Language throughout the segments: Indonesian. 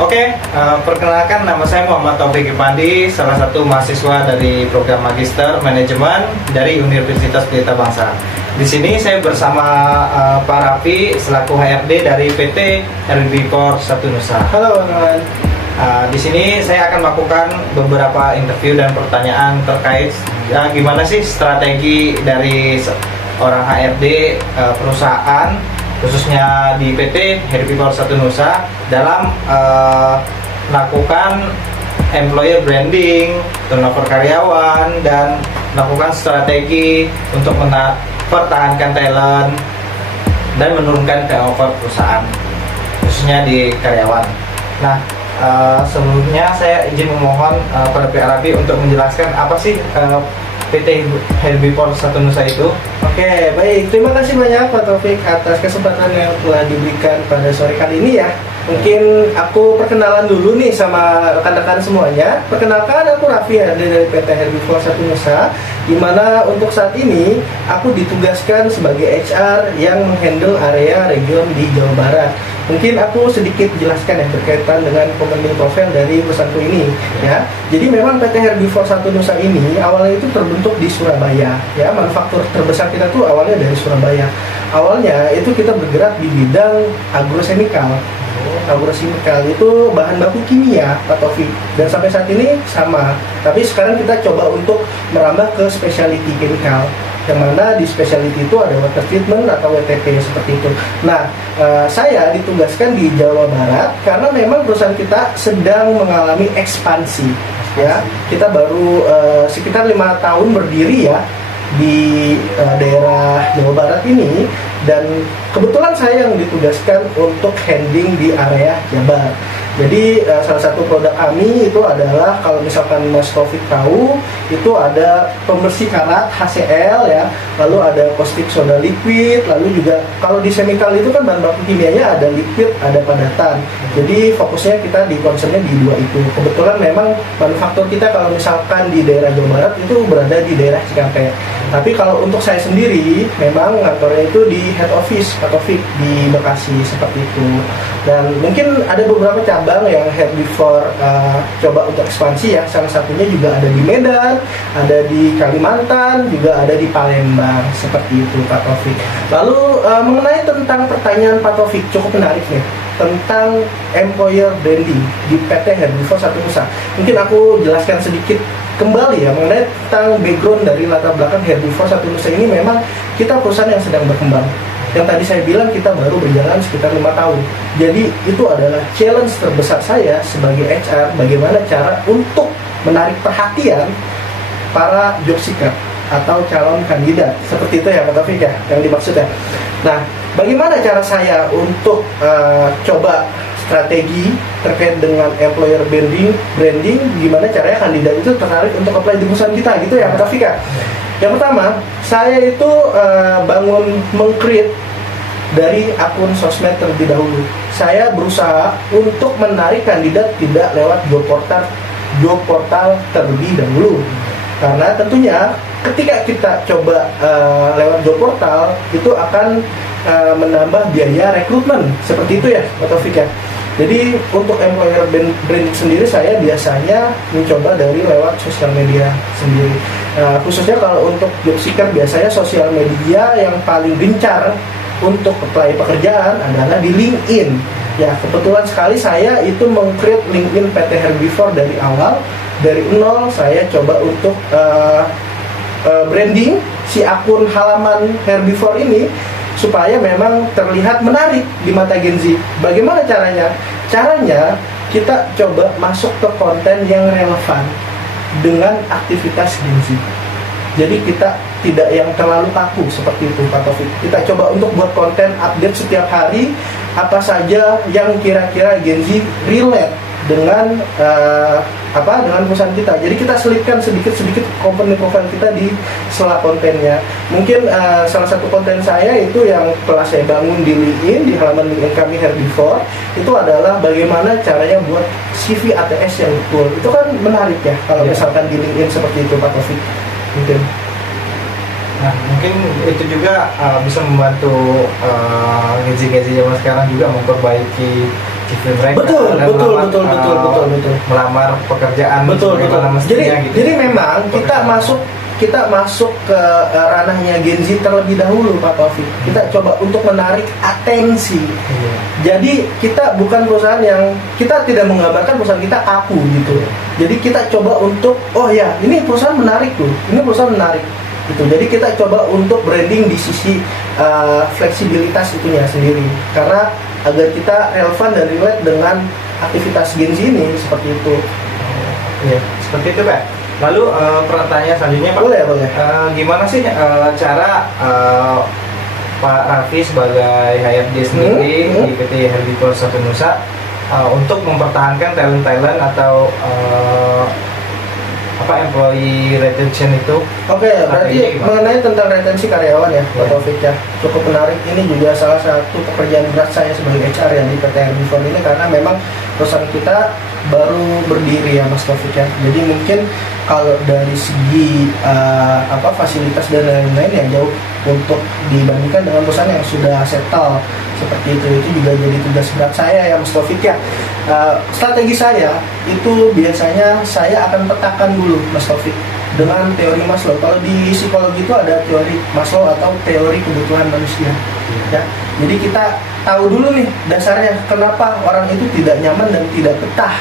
Perkenalkan nama saya Muhammad Taufik Ipandi, salah satu mahasiswa dari program Magister Manajemen dari Universitas Pelita Bangsa. Di sini saya bersama Pak Raffi selaku HRD dari PT Herbivore Satu Nusa. Halo teman. Di sini saya akan melakukan beberapa interview dan pertanyaan terkait gimana sih strategi dari orang HRD perusahaan, khususnya di PT Herbivore Satu Nusa, dalam melakukan employer branding, turnover karyawan, dan melakukan strategi untuk mempertahankan talent dan menurunkan turnover perusahaan, khususnya di karyawan. Nah, sebelumnya saya izin memohon pada Pak Raffi untuk menjelaskan apa sih PT Herbivore Satu Nusa itu. Oke, baik. Terima kasih banyak Pak Taufik atas kesempatan yang telah diberikan pada sore kali ini ya. Mungkin aku perkenalan dulu nih sama rekan-rekan semuanya. Perkenalkan, aku Raffi dari PT Herbivore Satu Nusa, di mana untuk saat ini aku ditugaskan sebagai HR yang menghandle area region di Jawa Barat. Mungkin aku sedikit jelaskan ya berkaitan dengan company profile dari perusahaanku ini ya. Jadi memang PT Herbivore Satu Nusa ini awalnya itu terbentuk di Surabaya ya. Manufaktur terbesar kita tuh awalnya dari Surabaya. Awalnya itu kita bergerak di bidang agrosemikal. Agrosemikal itu bahan baku kimia, Pak Taufik, dan sampai saat ini sama. Tapi sekarang kita coba untuk merambah ke specialty chemical, yang mana di specialty itu ada water treatment atau WTP seperti itu. Nah, saya ditugaskan di Jawa Barat karena memang perusahaan kita sedang mengalami ekspansi. Ya, kita baru sekitar 5 tahun berdiri ya di daerah Jawa Barat ini, dan kebetulan saya yang ditugaskan untuk handling di area Jabar. Jadi salah satu produk kami itu adalah, kalau misalkan Mas Taufik tahu, itu ada pembersih karat HCl ya, lalu ada caustic soda liquid, lalu juga kalau di chemical itu kan bahan baku kimianya ada liquid, ada padatan. Jadi fokusnya kita di concernnya di dua itu. Kebetulan memang manufaktur kita kalau misalkan di daerah Jawa Barat itu berada di daerah Cikampek. Tapi kalau untuk saya sendiri, memang kantornya itu di head office Pak Taufik di Bekasi seperti itu. Dan mungkin ada beberapa cabang yang Herbivore coba untuk ekspansi ya. Salah satunya juga ada di Medan, ada di Kalimantan, juga ada di Palembang seperti itu Pak Taufik. Lalu mengenai tentang pertanyaan Pak Taufik, cukup menarik nih tentang employer branding di PT Herbivore Satu Nusa. Mungkin aku jelaskan sedikit kembali ya mengenai tentang background dari latar belakang Herbivore Satu Nusa ini. Memang kita perusahaan yang sedang berkembang. Yang tadi saya bilang kita baru berjalan sekitar 5 tahun. Jadi itu adalah challenge terbesar saya sebagai HR, bagaimana cara untuk menarik perhatian para job seeker atau calon kandidat. Seperti itu ya Pak Taufik ya, yang dimaksud ya. Nah, bagaimana cara saya untuk coba strategi terkait dengan employer branding, gimana caranya kandidat itu tertarik untuk apply di perusahaan kita gitu ya Pak Taufik ya. Yang pertama, saya itu bangun meng-create dari akun sosmed terlebih dahulu. Saya berusaha untuk menarik kandidat tidak lewat job portal terlebih dahulu. Karena tentunya ketika kita coba lewat job portal, itu akan menambah biaya rekrutmen. Seperti itu ya Pak Taufik ya. Jadi untuk employer branding sendiri saya biasanya mencoba dari lewat sosial media sendiri. Khususnya kalau untuk job seeker, biasanya sosial media yang paling gencar untuk apply pekerjaan adalah di LinkedIn. Ya, kebetulan sekali saya itu meng-create LinkedIn PT Herbivore dari awal, dari nol. Saya coba untuk branding si akun halaman Herbivore ini supaya memang terlihat menarik di mata Gen Z. Bagaimana caranya? Caranya kita coba masuk ke konten yang relevan dengan aktivitas Gen Z. Jadi kita tidak yang terlalu kaku seperti itu Pak Taufik. Kita coba untuk buat konten update setiap hari, apa saja yang kira-kira Gen Z relate dengan dengan perusahaan kita. Jadi kita selipkan sedikit-sedikit company profile kita di sela kontennya. Mungkin salah satu konten saya itu yang telah saya bangun di LinkedIn, di halaman LinkedIn kami Herbivore, itu adalah bagaimana caranya buat CV ATS yang betul. Itu kan menarik ya kalau misalkan di LinkedIn seperti itu Pak Taufik. Mungkin. Nah, mungkin itu juga bisa membantu Gen Z zaman sekarang juga memperbaiki CV mereka Betul, dan betul, melamar, betul, betul, betul, betul. melamar pekerjaan Betul, betul. sebagaimana mestinya Jadi, gitu. jadi memang kita masuk ke ranahnya Gen Z terlebih dahulu, Pak Taufik. Kita coba untuk menarik atensi. Iya. Jadi kita bukan perusahaan yang kita tidak menggambarkan perusahaan kita kaku gitu. Jadi kita coba untuk oh ya ini perusahaan menarik tuh, ini perusahaan menarik gitu. Jadi kita coba untuk branding di sisi fleksibilitas itunya sendiri. Karena agar kita relevan dan relate dengan aktivitas Gen Z ini seperti itu. Iya, seperti itu Pak. Lalu pertanyaan selanjutnya Pak. Boleh, boleh. Gimana sih cara Pak Raffi sebagai HRD sendiri di PT Herbivore Satu Nusa untuk mempertahankan talent-talent atau employee retention itu? Oke, berarti mengenai tentang retensi karyawan ya, Pak Taufik ya, cukup menarik. Ini juga salah satu pekerjaan berat saya sebagai HR yang di PT Herbivore ini karena memang perusahaan kita baru berdiri ya, Mas Taufik ya. Jadi mungkin kalau dari segi fasilitas dan lain-lain yang jauh untuk dibandingkan dengan perusahaan yang sudah settle seperti itu juga jadi tugas berat saya ya, Mas Taufik ya. Strategi saya itu biasanya saya akan petakan dulu, Mas Taufik, dengan teori Maslow. Kalau di psikologi itu ada teori Maslow atau teori kebutuhan manusia. Ya, jadi kita tahu dulu nih dasarnya kenapa orang itu tidak nyaman dan tidak betah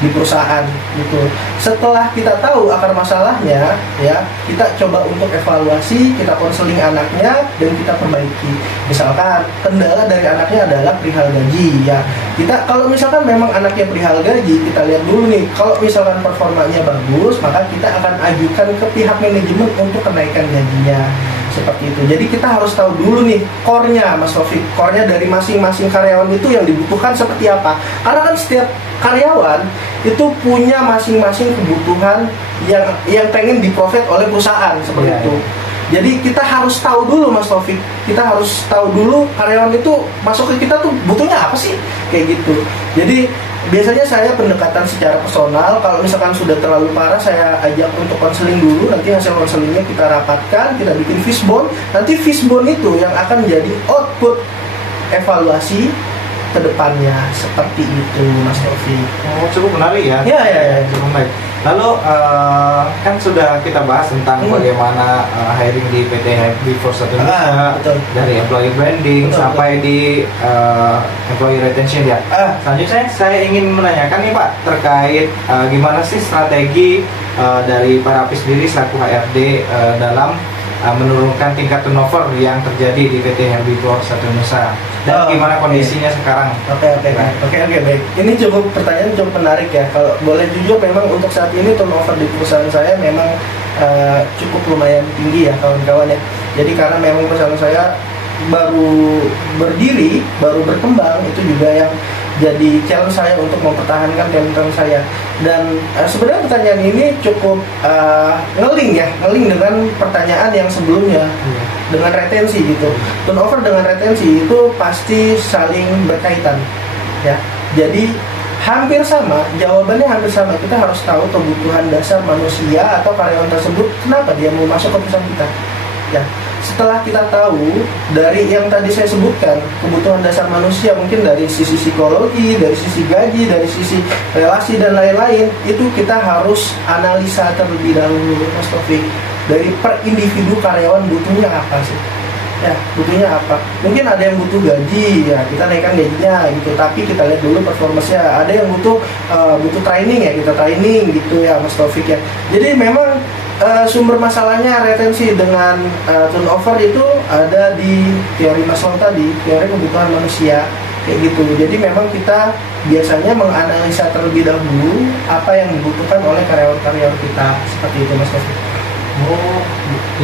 di perusahaan gitu. Setelah kita tahu akar masalahnya, ya kita coba untuk evaluasi, kita konseling anaknya dan kita perbaiki. Misalkan kendala dari anaknya adalah perihal gaji, ya kita kalau misalkan memang anaknya perihal gaji, kita lihat dulu nih. Kalau misalkan performanya bagus, maka kita akan ajukan ke pihak manajemen untuk kenaikan gajinya. Seperti itu. Jadi kita harus tahu dulu nih core-nya, Mas Taufik. Core-nya dari masing-masing karyawan itu yang dibutuhkan seperti apa. Karena kan setiap karyawan itu punya masing-masing kebutuhan yang pengen di-provide oleh perusahaan seperti itu. Jadi kita harus tahu dulu, Mas Taufik. Kita harus tahu dulu karyawan itu masuk ke kita tuh butuhnya apa sih? Kayak gitu. Jadi biasanya saya pendekatan secara personal. Kalau misalkan sudah terlalu parah, saya ajak untuk konseling dulu. Nanti hasil konselingnya kita rapatkan, kita bikin fishbone. Nanti fishbone itu yang akan jadi output evaluasi ke depannya. Seperti itu, Mas Taufik. Oh, cukup menarik ya. Ya. Cukup menarik. Lalu kan sudah kita bahas tentang bagaimana hiring di PT Herbivore Satu Nusa, dari employee branding sampai di employee retention ya. Selanjutnya saya ingin menanyakan nih Pak terkait gimana sih strategi dari Pak Raffi sendiri selaku HRD dalam menurunkan tingkat turnover yang terjadi di PT Herbivore Satu Nusa dan gimana kondisinya sekarang? Oke, baik. Ini pertanyaan cukup menarik ya. Kalau boleh jujur, memang untuk saat ini turnover di perusahaan saya memang cukup lumayan tinggi ya, kawan-kawan ya. Jadi karena memang perusahaan saya baru berdiri, baru berkembang, itu juga yang jadi challenge saya untuk mempertahankan talent saya. Dan sebenarnya pertanyaan ini cukup ngeling dengan pertanyaan yang sebelumnya dengan retensi gitu. Turnover dengan retensi itu pasti saling berkaitan ya. Jadi hampir sama, jawabannya hampir sama. Kita harus tahu kebutuhan dasar manusia atau karyawan tersebut kenapa dia mau masuk ke perusahaan kita ya. Setelah kita tahu dari yang tadi saya sebutkan, kebutuhan dasar manusia mungkin dari sisi psikologi, dari sisi gaji, dari sisi relasi dan lain-lain, itu kita harus analisa terlebih dahulu, Mas Taufik. Dari per individu karyawan butuhnya apa sih? Ya, butuhnya apa? Mungkin ada yang butuh gaji, ya kita naikkan gajinya gitu. Tapi kita lihat dulu performanya. Ada yang butuh training ya, kita training gitu ya, Mas Taufik ya. Jadi memang sumber masalahnya retensi dengan turnover itu ada di teori Maslow tadi, teori kebutuhan manusia kayak gitu. Jadi memang kita biasanya menganalisa terlebih dahulu apa yang dibutuhkan oleh karyawan-karyawan kita seperti itu, Mas Taufik. Oh,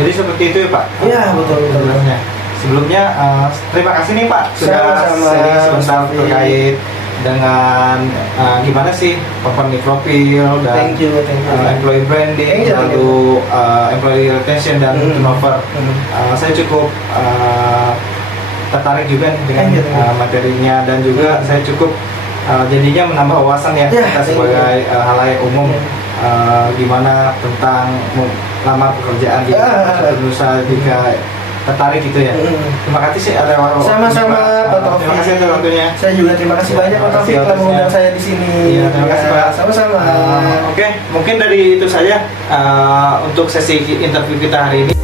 jadi seperti itu ya Pak? Iya, betul. Sebelumnya terima kasih nih Pak sudah sharing sebentar terkait dengan gimana sih company profile dan thank you. Employee branding, lalu employee retention dan turnover. Saya cukup tertarik juga nih dengan materinya dan juga saya cukup jadinya menambah wawasan ya kita sebagai halayak umum gimana tentang melamar pekerjaan di Satu Nusa jika tertarik gitu ya. Terima kasih sih ada Sama-sama Pak Taufik. Terima kasih atas waktunya. Saya juga terima kasih banyak Pak Taufik telah mengundang saya di sini. Iya, terima kasih, Pak. Sama-sama. Oke, mungkin dari itu saja untuk sesi interview kita hari ini.